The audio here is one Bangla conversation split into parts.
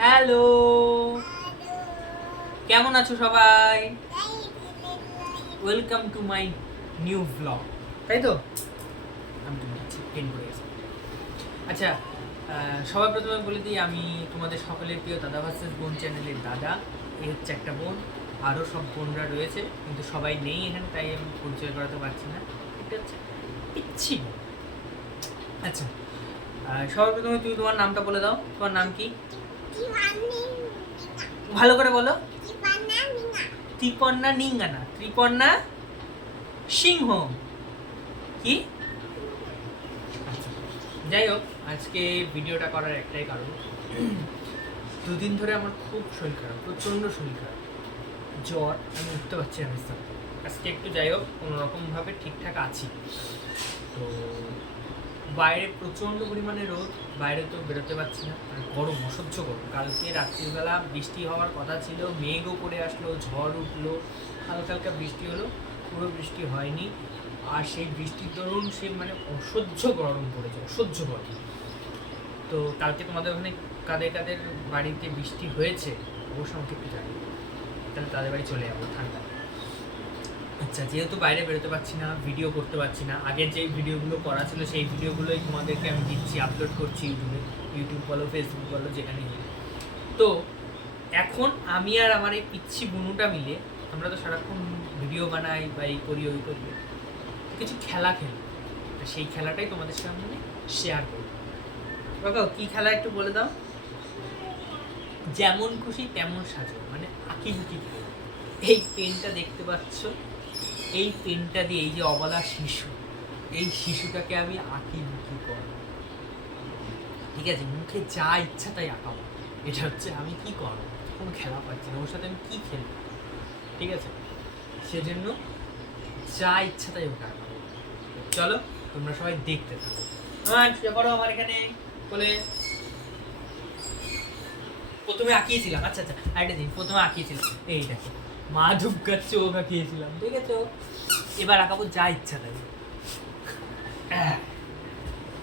হ্যালো, কেমন আছো সবাই? Welcome to my new blog. তাই তো আমি পেন করে গেছি। আচ্ছা, সবার প্রথমে বলে দিই, আমি তোমাদের সকলের প্রিয় দাদা ভার্সেস বোন চ্যানেলের দাদা। এই হচ্ছে একটা বোন, আরও সব বোনরা রয়েছে কিন্তু সবাই নেই এখানে, তাই আমি পরিচয় করাতে পারছি না। এটা হচ্ছে পিচ্ছি বোন। আচ্ছা, সবার প্রথমে তুমি তোমার নামটা বলে দাও। তোমার নাম কি? ভালো করে বলো। ত্রিপর্ণা নিঙ্গানা, ত্রিপর্ণা সিংহ। কি? যাই হোক, আজকে ভিডিওটা করার একটাই কারণ, দুদিন ধরে আমার খুব শরীর খারাপ, প্রচণ্ড শরীর খারাপ, জ্বর, আমি উঠতে পারছি না বিছানা থেকে। আজকে একটু যাই হোক কোনোরকমভাবে ঠিকঠাক আছি। তো বাইরে প্রচণ্ড পরিমাণে রোদ, বাইরে তো বেরোতে পারছি না, আর গরম, অসহ্য গরম। কালকে রাত্রিবেলা বৃষ্টি হওয়ার কথা ছিল, মেঘও করে আসলো, ঝড় উঠলো, হালকা হালকা বৃষ্টি হলো, পুরো বৃষ্টি হয়নি। আর সেই বৃষ্টির দরুন সে মানে অসহ্য গরম পড়েছে, অসহ্য গরম। তো কালকে তোমাদের ওখানে কাদের কাদের বাড়িতে বৃষ্টি হয়েছে অবশ্যই আমাকে একটু জানি, তাহলে তাদের বাড়ি চলে যাবো ঠান্ডা। আচ্ছা, যেহেতু বাইরে বেরোতে পারছি না, ভিডিও করতে পারছি না, আগের যে ভিডিওগুলো করা ছিল সেই ভিডিওগুলোই তোমাদেরকে আমি দিচ্ছি, আপলোড করছি ইউটিউব বলো, ফেসবুক বলো, যেখানে গিয়ে। তো এখন আমি আর আমার এই পিচ্ছি বুনুটা মিলে আমরা তো সারাক্ষণ ভিডিও বানাই বা এই করি ওই করি, কিছু খেলা খেলি। সেই খেলাটাই তোমাদের সামনে শেয়ার করব। বাবা, কী খেলা একটু বলে দাও। যেমন খুশি তেমন সাজো, মানে আঁকিবুকি খেলা। এই পেনটা দেখতে পাচ্ছ, এই পেনটা দিয়ে এই যে অবলা শিশু, এই শিশুটাকে আমি আঁকিবুকি করব, ঠিক আছে? মুখে যা ইচ্ছা তাই আঁকাবো। এটা হচ্ছে আমি কি করবো, কোনো খেলা পাচ্ছি না, ওর সাথে আমি কী খেলবো, ঠিক আছে? সেজন্য যা ইচ্ছা তাই ওকে আঁকাবো। চলো তোমরা সবাই দেখতে থাকো। করো আমার এখানে বলে প্রথমে আঁকিয়েছিলাম। আচ্ছা আচ্ছা, আরেকটা দিন, প্রথমে আঁকিয়েছিলাম এইটাকে, মা দুর্গার চোখ আঁকিয়েছিলাম, ঠিক আছে? এবার আঁকাবো যা ইচ্ছা তাই।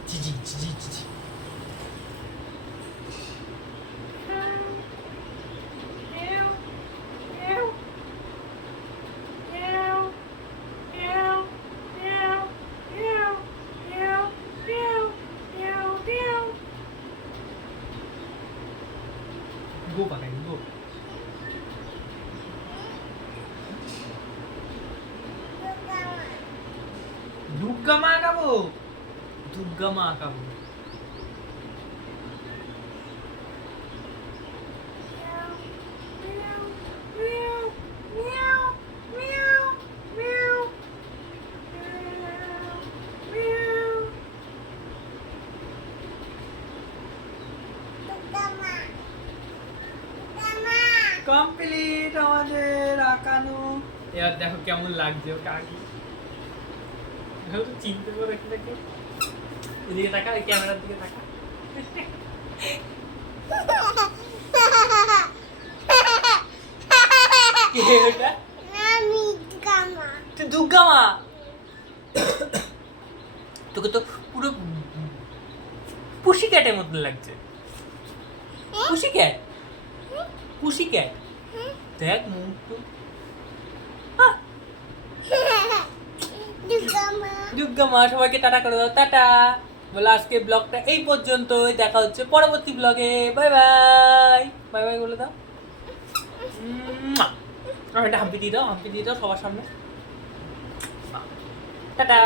জি জি জি জি জি। গো পাকাই গো। দুর্গা মা আঁকাবো, দুর্গা মা আঁকাবো। কমপ্লিট আমাদের আঁকানো। এবার দেখো কেমন লাগছে ওকে আঁকি। চিনতে পারো এটাকে, এদিকে তাকা, ওই ক্যামেরার দিকে তাকা। তুই দুর্গা মা, তোকে তো পুরো পুষি ক্যাটের মতন লাগছে। পুষি ক্যাট, পুষি ক্যাট, দেখ মুখ তো। দুর্গা মা, সবাইকে টাটা করে দাও, টাটা বলে। আজকে ব্লগটা এই পর্যন্তই, দেখা হচ্ছে পরবর্তী ব্লগে। বাই বাই, বাই বাই বলে দাও। একটা হাম্পি দিয়ে দাও, হাম্পি দিয়ে দাও সবার সামনে। টাটা।